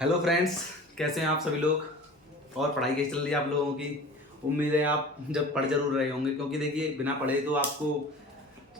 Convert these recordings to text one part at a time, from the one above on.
Hello friends, कैसे हैं आप सभी लोग। और पढ़ाई कैसी चल रही है आप लोगों की। उम्मीद है आप जब पढ़ जरूर रहे होंगे, क्योंकि देखिए बिना पढ़े तो आपको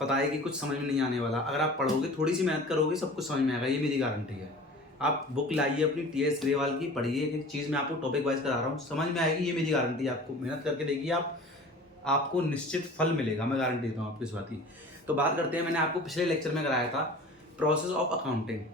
पता है कि कुछ समझ में नहीं आने वाला। अगर आप पढ़ोगे, थोड़ी सी मेहनत करोगे, सब कुछ समझ में आएगा, ये मेरी गारंटी है। आप बुक लाइए अपनी टीएस ग्रेवाल की, पढ़िए। एक एक चीज़ मैं आपको टॉपिक वाइज करा रहा हूँ, समझ में आएगी, ये मेरी गारंटी है। आपको मेहनत करके देखिए, आपको निश्चित फल मिलेगा, मैं गारंटी देता हूँ आपको इस बात की। तो बात करते हैं, मैंने आपको पिछले लेक्चर में कराया था प्रोसेस ऑफ अकाउंटिंग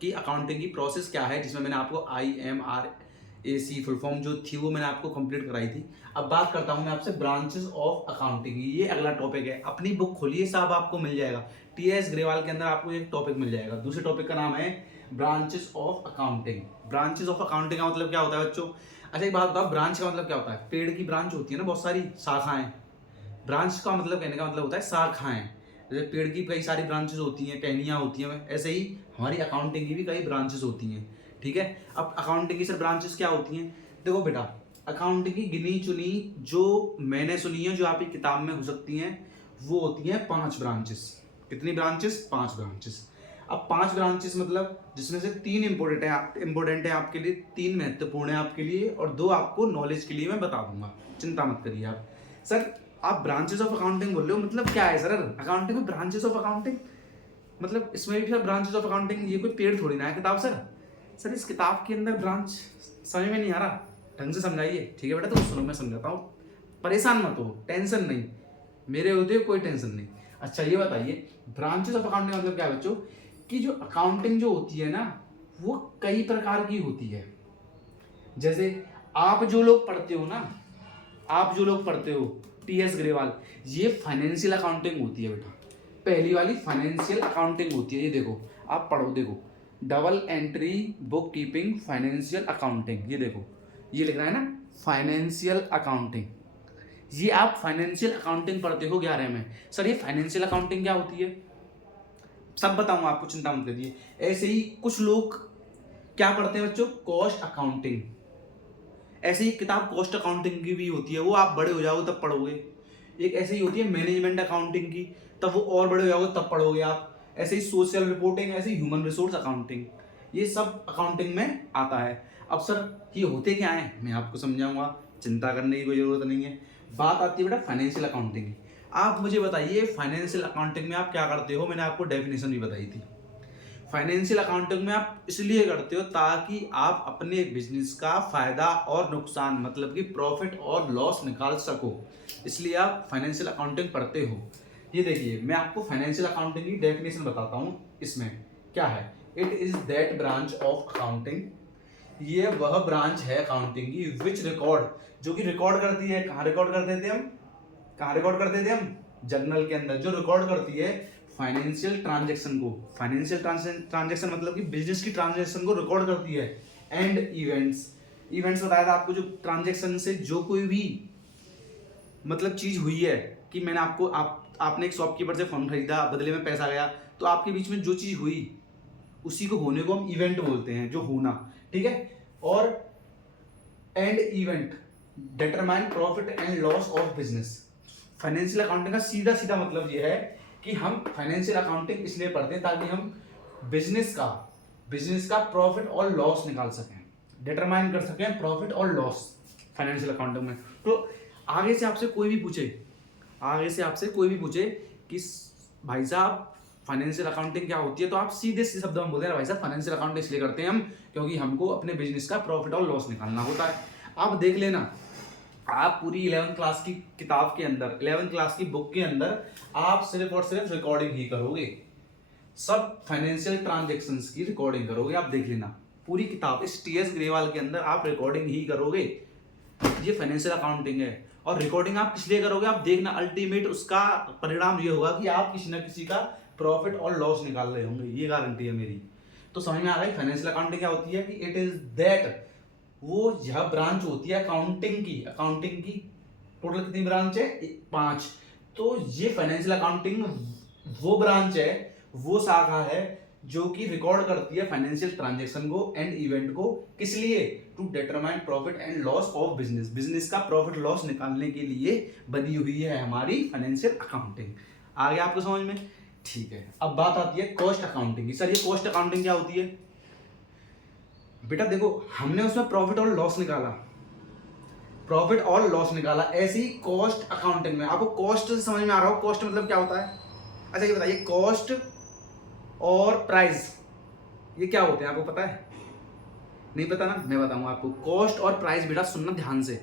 कि अकाउंटिंग की प्रोसेस क्या है, जिसमें मैंने आपको IMRAC फुल फॉर्म जो थी वो मैंने आपको कंप्लीट कराई थी। अब बात करता हूँ मैं आपसे ब्रांचेस ऑफ अकाउंटिंग, ये अगला टॉपिक है। अपनी बुक खोलिए, सब आपको मिल जाएगा। टीएस ग्रेवाल के अंदर आपको एक टॉपिक मिल जाएगा। दूसरे टॉपिक का नाम है branches of accounting. Branches of accounting का मतलब क्या होता है बच्चों। अच्छा एक बात बताओ, ब्रांच का मतलब क्या होता है। पेड़ की ब्रांच होती है ना, बहुत सारी शाखाएं। ब्रांच का मतलब, कहने का मतलब होता है शाखाएं। जैसे पेड़ की कई सारी ब्रांचेस होती हैं, टहनियाँ होती हैं, ऐसे ही हमारी अकाउंटिंग की भी कई ब्रांचेस होती हैं। ठीक है। अब अकाउंटिंग की सर ब्रांचेस क्या होती हैं। देखो बेटा, अकाउंटिंग की गिनी चुनी जो मैंने सुनी है, जो आपकी किताब में हो सकती हैं, वो होती हैं 5 ब्रांचेस। कितनी ब्रांचेस? 5 ब्रांचेस। अब 5 ब्रांचेस मतलब जिसमें से 3 इंपॉर्टेंट है आपके लिए, 3 महत्वपूर्ण है आपके लिए, और 2 आपको नॉलेज के लिए मैं बता दूंगा। चिंता मत करिए आप। सर आप ब्रांचेस ऑफ अकाउंटिंग बोल रहे हो, मतलब क्या है सर अकाउंटिंग में ब्रांचेस ऑफ अकाउंटिंग। मतलब इसमें भी सर ब्रांचेस ऑफ अकाउंटिंग, ये कोई पेड़ थोड़ी ना है किताब। सर इस किताब के अंदर ब्रांच समझ में नहीं आ रहा, ढंग से समझाइए। ठीक है बेटा, तो सुनो मैं समझाता हूँ, परेशान मत हो, टेंशन नहीं, मेरे होते हो कोई टेंशन नहीं। अच्छा ये बताइए, ब्रांचेस ऑफ अकाउंटिंग मतलब क्या है बच्चों, कि जो अकाउंटिंग जो होती है ना, वो कई प्रकार की होती है। जैसे आप जो लोग पढ़ते हो ना, आप जो लोग पढ़ते हो टीएस ग्रेवाल, ये फाइनेंशियल अकाउंटिंग होती है बेटा। पहली वाली फाइनेंशियल अकाउंटिंग होती है। ये देखो, आप पढ़ो, देखो, double entry book keeping financial accounting, ये देखो, ये लिख रहा है ना फाइनेंशियल अकाउंटिंग। ये आप फाइनेंशियल अकाउंटिंग पढ़ते हो 11 में। सर ये फाइनेंशियल अकाउंटिंग क्या होती है, सब बताऊंगा आपको, चिंता मत करिए। ऐसे ही कुछ लोग क्या पढ़ते हैं बच्चों, कॉस्ट अकाउंटिंग। ऐसे ही किताब कॉस्ट अकाउंटिंग की भी होती है, वो आप बड़े हो जाओगे तब पढ़ोगे। एक ऐसे ही होती है मैनेजमेंट अकाउंटिंग की, तब वो और बड़े हो जाओगे तब पढ़ोगे आप। ऐसे ही सोशल रिपोर्टिंग, ऐसे ही ह्यूमन रिसोर्स अकाउंटिंग, ये सब अकाउंटिंग में आता है। अब सर ये होते क्या है, मैं आपको समझाऊंगा, चिंता करने की कोई जरूरत नहीं है। बात आती है बेटा फाइनेंशियल अकाउंटिंग की। आप मुझे बताइए फाइनेंशियल अकाउंटिंग में आप क्या करते हो। मैंने आपको डेफिनेशन भी बताई थी। फाइनेंशियल अकाउंटिंग में आप इसलिए करते हो ताकि आप अपने बिजनेस का फायदा और नुकसान, मतलब कि प्रॉफिट और लॉस निकाल सको, इसलिए आप फाइनेंशियल अकाउंटिंग पढ़ते हो। ये देखिए, मैं आपको फाइनेंशियल अकाउंटिंग की डेफिनेशन बताता हूँ। इसमें क्या है, it is that branch of accounting, ये वह ब्रांच है अकाउंटिंग की विच रिकॉर्ड, जो कि रिकॉर्ड करती है। कहाँ रिकॉर्ड करते थे हम, कहाँ रिकॉर्ड करते थे हम, जर्नल के अंदर, जो रिकॉर्ड करती है फाइनेंशियल ट्रांजैक्शन को। फाइनेंशियल ट्रांजैक्शन मतलब कि बिजनेस की ट्रांजैक्शन को रिकॉर्ड करती है। एंड इवेंट्स, इवेंट्स बताया था आपको, जो ट्रांजैक्शन से जो कोई भी मतलब चीज हुई है, कि मैंने आपको आपने एक शॉपकीपर से फोन खरीदा, बदले में पैसा गया, तो आपके बीच में जो चीज हुई, उसी को होने को हम इवेंट बोलते हैं, जो होना। ठीक है। और and event determine profit and loss of business. Financial accounting का सीधा सीधा मतलब यह है कि हम फाइनेंशियल अकाउंटिंग इसलिए पढ़ते हैं ताकि हम बिजनेस का प्रॉफिट और लॉस निकाल सकें, डिटरमाइन कर सकें प्रॉफिट और लॉस फाइनेंशियल अकाउंटिंग में। तो आगे से आपसे कोई भी पूछे, आगे से आपसे कोई भी पूछे कि भाई साहब फाइनेंशियल अकाउंटिंग क्या होती है, तो आप सीधे से शब्दों में बोलते हैं भाई साहब फाइनेंशियल अकाउंटिंग इसलिए करते हैं हम क्योंकि हमको अपने बिजनेस का प्रॉफिट और लॉस निकालना होता है। आप देख लेना, आप पूरी 11th क्लास की किताब के अंदर, 11th क्लास की बुक के अंदर आप सिर्फ और सिर्फ रिकॉर्डिंग ही करोगे, सब फाइनेंशियल ट्रांजैक्शंस की रिकॉर्डिंग करोगे। आप देख लेना पूरी किताब, इस टीएस ग्रेवाल के अंदर आप रिकॉर्डिंग ही करोगे। ये फाइनेंशियल अकाउंटिंग है। और रिकॉर्डिंग आप किस लिए करोगे, आप देखना अल्टीमेट उसका परिणाम ये होगा कि आप किसी ना किसी का प्रॉफिट और लॉस निकाल रहे होंगे, ये गारंटी है मेरी। तो समझ में आ गई फाइनेंशियल अकाउंटिंग क्या होती है, कि इट इज दैट, वो यह ब्रांच होती है अकाउंटिंग की। अकाउंटिंग की टोटल कितनी ब्रांच है, 5। तो ये फाइनेंशियल अकाउंटिंग वो ब्रांच है, वो शाखा है जो कि रिकॉर्ड करती है फाइनेंशियल ट्रांजैक्शन को एंड इवेंट को। किस लिए, to determine profit and loss of business, business का प्रॉफिट लॉस निकालने के लिए बनी हुई है हमारी फाइनेंशियल अकाउंटिंग। आ गया आपको समझ में। ठीक है, अब बात आती है कॉस्ट अकाउंटिंग की। सर ये कॉस्ट अकाउंटिंग क्या होती है। बेटा देखो, हमने उसमें प्रॉफिट और लॉस निकाला, प्रॉफिट और लॉस निकाला। ऐसे ही कॉस्ट अकाउंटिंग में आपको कॉस्ट से समझ में आ रहा हो, कॉस्ट मतलब क्या होता है? अच्छा ये बताइए, कॉस्ट और प्राइस ये क्या होते हैं, आपको पता है? नहीं पता ना, मैं बताऊंगा आपको। कॉस्ट और प्राइस बेटा सुनना ध्यान से।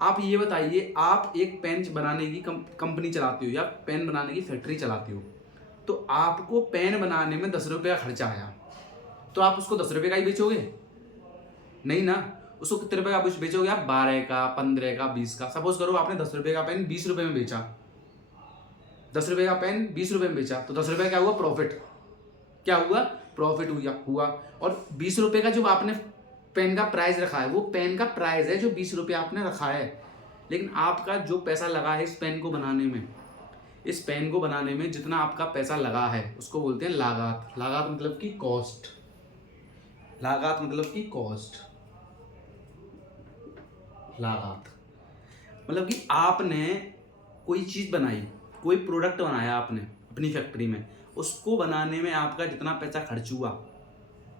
आप ये बताइए, आप एक पेन बनाने की कंपनी चलाते हो या पेन बनाने की फैक्ट्री चलाते हो, तो आपको पेन बनाने में 10 रुपये का खर्चा आया, तो आप उसको 10 रुपये का ही बेचोगे? नहीं ना, उसको कितने रुपए का बेचोगे आप? 12 का, 15 का, 20 का। सपोज करो आपने 10 रुपये का पेन 20 रुपये में बेचा, 10 रुपये का पेन 20 रुपये में बेचा, तो 10 रुपये क्या हुआ? प्रॉफिट। क्या हुआ? प्रॉफिट हुआ। और 20 रुपये का जो आपने पेन का प्राइस रखा है, वो पेन का प्राइस है जो 20 रुपये आपने रखा है। लेकिन आपका जो पैसा लगा है इस पेन को बनाने में, इस पेन को बनाने में जितना आपका पैसा लगा है उसको बोलते हैं लागत। लागत मतलब की कॉस्ट, लागत मतलब की कॉस्ट, लागत मतलब कि आपने कोई चीज़ बनाई, कोई प्रोडक्ट बनाया आपने अपनी फैक्ट्री में, उसको बनाने में आपका जितना पैसा खर्च हुआ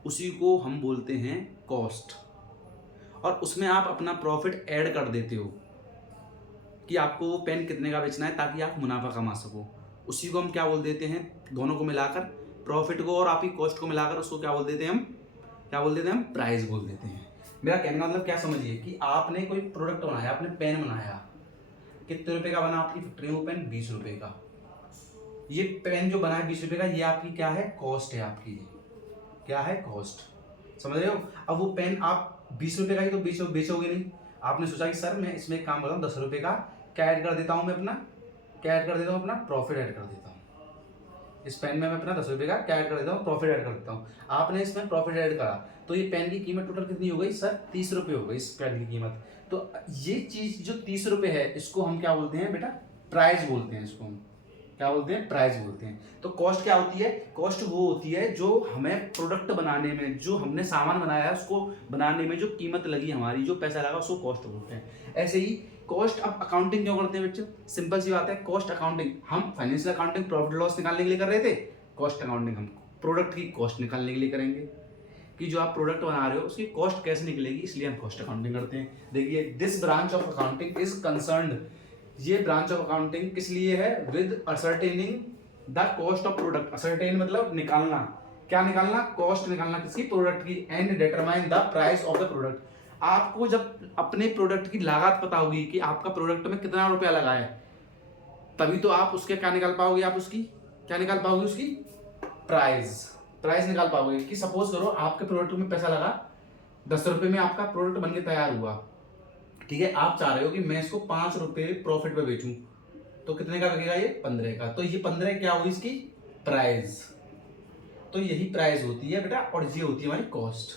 उसी को हम बोलते हैं कॉस्ट। और उसमें आप अपना प्रॉफिट ऐड कर देते हो कि आपको वो पेन कितने का बेचना है ताकि आप मुनाफा कमा सको। उसी को हम क्या बोल देते हैं? दोनों को मिलाकर, प्रॉफिट को और आपकी कॉस्ट को मिलाकर उसको क्या बोल देते हैं हम? क्या बोल देते हैं हम? प्राइस बोल देते हैं। मेरा कहने का मतलब क्या समझिए कि आपने कोई प्रोडक्ट बनाया, आपने पेन बनाया, कितने रुपए का बना आपकी फैक्ट्री में पेन? 20 रुपए का। ये पेन जो बना है 20 रुपए का, ये आपकी क्या है? कॉस्ट है आपकी। क्या है? कॉस्ट। समझ रहे हो? अब वो पेन आप 20 रुपए का ही तो बेचोगे नहीं। आपने सोचा कि सर मैं इसमें एक काम करता हूँ, 10 रुपए का क्या ऐड कर देता हूँ मैं अपना? क्या ऐड कर देता हूँ? अपना प्रॉफिट ऐड कर देता हूँ। इस पेन में मैं अपना 10 रुपए का क्या ऐड कर देता हूँ? प्रॉफिट ऐड कर देता हूँ। आपने इसमें प्रॉफिट ऐड करा तो ये पेन की कीमत टोटल कितनी हो गई सर? 30 रुपये हो गई इस पेन की कीमत। तो ये चीज जो 30 रुपये है, इसको हम क्या बोलते हैं बेटा? प्राइस बोलते हैं। इसको हम क्या बोलते हैं? प्राइस बोलते हैं। तो कॉस्ट क्या होती है? कॉस्ट वो होती है जो हमें प्रोडक्ट बनाने में, जो हमने सामान बनाया है उसको बनाने में जो कीमत लगी हमारी, जो पैसा लगा, उसको कॉस्ट बोलते हैं। ऐसे ही कॉस्ट। अब अकाउंटिंग क्यों करते हैं बच्चों? सिंपल सी बात है, कॉस्ट अकाउंटिंग हम फाइनेंशियल अकाउंटिंग प्रॉफिट लॉस निकालने के लिए कर रहे थे, कॉस्ट अकाउंटिंग हम प्रोडक्ट की कॉस्ट निकालने के लिए करेंगे कि जो आप प्रोडक्ट बना रहे हो उसकी कॉस्ट कैसे निकलेगी, इसलिए हम कॉस्ट अकाउंटिंग करते हैं। देखिए, this branch of accounting is concerned, ये ब्रांच ऑफ अकाउंटिंग किस लिए है? With ascertaining the cost of product. Ascertain मतलब निकालना। क्या निकालना? कॉस्ट निकालना किसकी? प्रोडक्ट की। And determine the price of the product. आपको जब अपने प्रोडक्ट की लागत पता होगी कि आपका प्रोडक्ट में कितना रुपया लगा है, तभी तो आप उसके क्या निकाल पाओगे? आप उसकी क्या निकाल पाओगे? उसकी प्राइस। प्राइस निकाल पाओगे कि सपोज करो आपके प्रोडक्ट में पैसा लगा 10 रुपए में, आपका प्रोडक्ट बनके तैयार हुआ, ठीक है। आप चाह रहे हो कि मैं इसको 5 रुपए प्रॉफिट पे बेचूं, तो कितने का बिकेगा ये? 15 का। तो ये 15 क्या हुई? इसकी प्राइस। तो यही प्राइस होती है बेटा, और ये होती है हमारी कॉस्ट।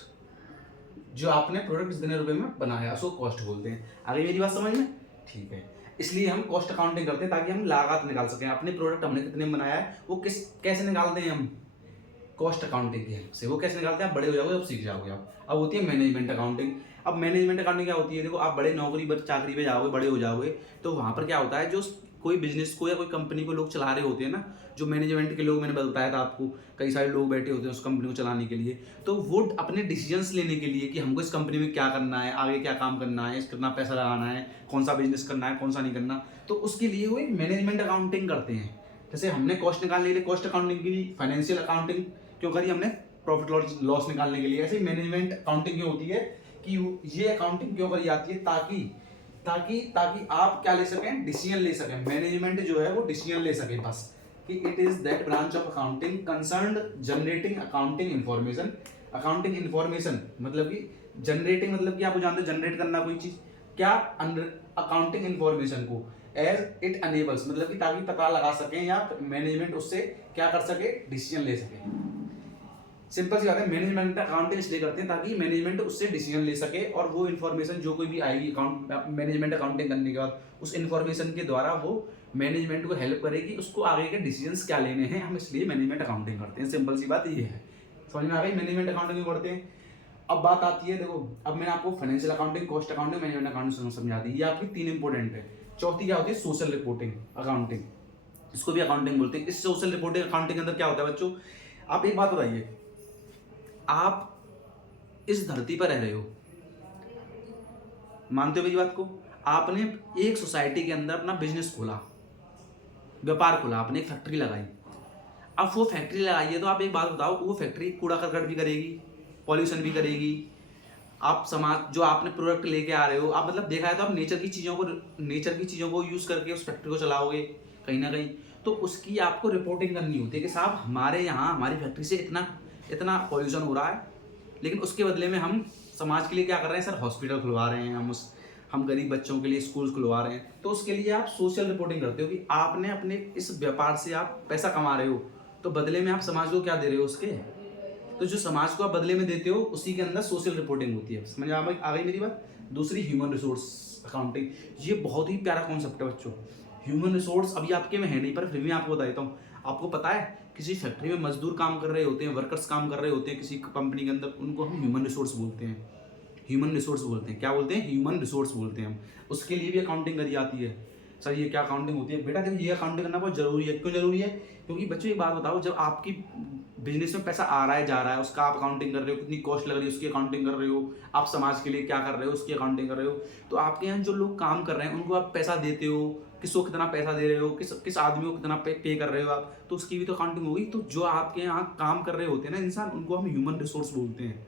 जो आपने प्रोडक्ट जितने रुपए में बनाया उसको कॉस्ट बोलते हैं। आगे मेरी बात समझ में? ठीक है। इसलिए हम कॉस्ट अकाउंटिंग करते हैं ताकि हम लागत निकाल सकें। अपने प्रोडक्ट हमने कितने में बनाया है वो कैसे निकालते हैं हम? कॉस्ट अकाउंटिंग की हेल्प से। वो कैसे निकालते हैं? आप बड़े हो जाओगे, अब सीख जाओगे आप। अब होती है मैनेजमेंट अकाउंटिंग। अब मैनेजमेंट अकाउंटिंग क्या होती है? देखो, आप बड़े नौकरी चाकरी पे जाओगे, बड़े हो जाओगे, तो वहाँ पर क्या होता है, जो कोई बिजनेस को या कोई कंपनी को लोग चला रहे होते हैं ना, जो मैनेजमेंट के लोग, मैंने बताया था आपको, कई सारे लोग बैठे होते हैं उस कंपनी को चलाने के लिए। तो वो अपने डिसीजंस लेने के लिए कि हमको इस कंपनी में क्या करना है, आगे क्या काम करना है, कितना पैसा लगाना है, कौन सा बिजनेस करना है, कौन सा नहीं करना, तो उसके लिए वो एक मैनेजमेंट अकाउंटिंग करते हैं। जैसे हमने कॉस्ट निकालने के लिए कॉस्ट अकाउंटिंग की, फाइनेंशियल अकाउंटिंग क्यों करी हमने? प्रॉफिट लॉस निकालने के लिए। ऐसे ही मैनेजमेंट अकाउंटिंग क्यों होती है कि ये अकाउंटिंग क्यों करी जाती है? ताकि ताकि ताकि आप क्या ले सकें? डिसीजन ले सकें। मैनेजमेंट जो है वो डिसीजन ले सके बस, कि it is that branch of accounting concerned generating accounting information. Accounting information मतलब कि जनरेटिंग, मतलब कि आपको जानते हो जनरेट करना कोई चीज, क्या? अकाउंटिंग इन्फॉर्मेशन को एज इट अनेबल्स, मतलब कि ताकि पता लगा सकें या मैनेजमेंट उससे क्या कर सके? डिसीजन ले सके। सिंपल सी बात है, मैनेजमेंट अकाउंटिंग इसलिए करते हैं ताकि मैनेजमेंट उससे डिसीजन ले सके, और वो इन्फॉर्मेशन जो कोई भी आएगी अकाउंट मैनेजमेंट अकाउंटिंग करने के बाद, उस इन्फॉर्मेशन के द्वारा वो मैनेजमेंट को हेल्प करेगी उसको आगे के डिसीजंस क्या लेने हैं। हम इसलिए मैनेजमेंट अकाउंटिंग करते हैं। सिंपल सी बात ये है। समझ में आ गई? मैनेजमेंट अकाउंटिंग क्यों करते हैं। अब बात आती है, देखो, अब मैंने आपको financial accounting, cost accounting, management accounting समझा दी। ये आपकी 3 इंपॉर्टेंट है। चौथी क्या होती है? Social reporting accounting. इसको भी अकाउंटिंग बोलते हैं। इस सोशल रिपोर्टिंग अकाउंटिंग के अंदर क्या होता है बच्चों? आप एक बात बताइए, आप इस धरती पर रह रहे हो, मानते हो मेरी बात को? आपने एक सोसाइटी के अंदर अपना बिजनेस खोला, व्यापार खोला, आपने एक फैक्ट्री लगाई। अब वो फैक्ट्री लगाई है तो आप एक बात बताओ, वो फैक्ट्री कूड़ा करकट भी करेगी, पॉल्यूशन भी करेगी। आप समाज जो आपने प्रोडक्ट लेके आ रहे हो, आप मतलब देखा है तो आप नेचर की चीज़ों को यूज़ करके उस फैक्ट्री को चलाओगे कहीं ना कहीं, तो उसकी आपको रिपोर्टिंग करनी होती है कि साहब हमारे यहाँ हमारी फैक्ट्री से इतना इतना पॉल्यूशन हो रहा है, लेकिन उसके बदले में हम समाज के लिए क्या कर रहे हैं सर, हॉस्पिटल खुलवा रहे हैं, हम गरीब बच्चों के लिए स्कूल खुलवा रहे हैं। तो उसके लिए आप सोशल रिपोर्टिंग करते हो कि आपने अपने इस व्यापार से आप पैसा कमा रहे हो, तो बदले में आप समाज को क्या दे रहे हो उसके, तो जो समाज को आप बदले में देते हो उसी के अंदर सोशल रिपोर्टिंग होती है। समझ आ गई मेरी बात? दूसरी ह्यूमन रिसोर्स अकाउंटिंग, ये बहुत ही प्यारा कॉन्सेप्ट है बच्चों। ह्यूमन रिसोर्स अभी आपके में है नहीं, पर फिर भी आपको बता देता हूँ। आपको पता है किसी फैक्ट्री में मजदूर काम कर रहे होते हैं, वर्कर्स काम कर रहे होते हैं किसी कंपनी के अंदर, उनको हम ह्यूमन रिसोर्स बोलते हैं। ह्यूमन रिसोर्स बोलते हैं, क्या बोलते हैं? ह्यूमन रिसोर्स बोलते हैं हम। उसके लिए भी अकाउंटिंग करी जाती है। सर ये क्या अकाउंटिंग होती है? बेटा देखो, ये अकाउंटिंग करना बहुत जरूरी है। क्यों जरूरी है? क्योंकि बच्चों एक बात बताओ, जब आपकी बिजनेस में पैसा आ रहा है जा रहा है, उसका आप अकाउंटिंग कर रहे हो, कितनी कॉस्ट लग रही है उसकी अकाउंटिंग कर रहे हो, आप समाज के लिए क्या कर रहे हो उसकी अकाउंटिंग कर रहे हो, तो आपके यहाँ जो लोग काम कर रहे हैं उनको आप पैसा देते हो, किसको कितना पैसा दे रहे हो, किस आदमी को कितना पे कर रहे हो आप, तो उसकी भी तो अकाउंटिंग होगी। तो जो आपके यहाँ काम कर रहे होते हैं ना इंसान, उनको हम ह्यूमन रिसोर्स बोलते हैं।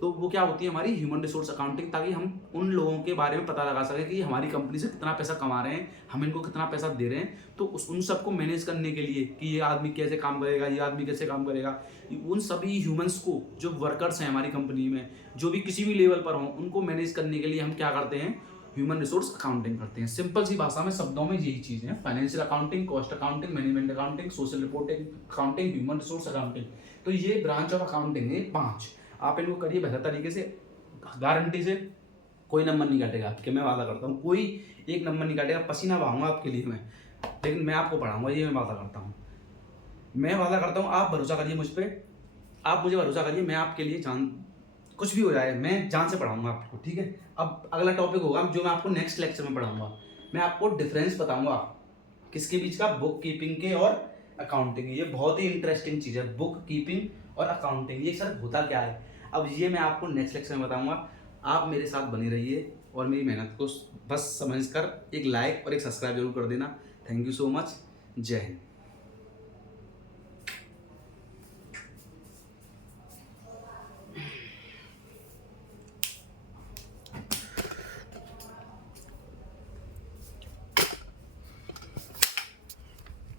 तो वो क्या होती है हमारी ह्यूमन रिसोर्स अकाउंटिंग, ताकि हम उन लोगों के बारे में पता लगा सकें कि हमारी कंपनी से कितना पैसा कमा रहे हैं, हम इनको कितना पैसा दे रहे हैं। तो उन सबको मैनेज करने के लिए कि ये आदमी कैसे काम करेगा, ये आदमी कैसे काम करेगा, उन सभी ह्यूमंस को, जो वर्कर्स हैं हमारी कंपनी में, जो भी किसी भी लेवल पर हों, उनको मैनेज करने के लिए हम क्या करते हैं? ह्यूमन रिसोर्स अकाउंटिंग करते हैं। सिंपल सी भाषा में, शब्दों में यही चीज़ें हैं: financial accounting, cost accounting, management accounting, social reporting accounting, human resource accounting. तो ये ब्रांच ऑफ अकाउंटिंग है 5। आप इनको करिए बेहतर तरीके से, गारंटी से कोई नंबर नहीं काटेगा आपके, मैं वादा करता हूँ। कोई एक नंबर नहीं काटेगा, पसीना बहाऊंगा आपके लिए मैं, लेकिन मैं आपको पढ़ाऊंगा, ये मैं वादा करता हूँ। मैं वादा करता हूँ, आप भरोसा करिए मुझ पर, आप मुझे भरोसा करिए, मैं आपके लिए जान, कुछ भी हो जाए मैं जान से पढ़ाऊंगा आपको, ठीक है? अब अगला टॉपिक होगा जो मैं आपको नेक्स्ट लेक्चर में पढ़ाऊंगा। मैं आपको डिफरेंस बताऊंगा किसके बीच का, बुक कीपिंग के और अकाउंटिंग। ये बहुत ही इंटरेस्टिंग चीज़ है, बुक कीपिंग और अकाउंटिंग, ये सर होता क्या है, अब ये मैं आपको नेक्स्ट लेक्चर में बताऊंगा। आप मेरे साथ बने रहिए और मेरी मेहनत को बस समझकर एक लाइक और एक सब्सक्राइब जरूर कर देना। Thank you so much. जय हिंद।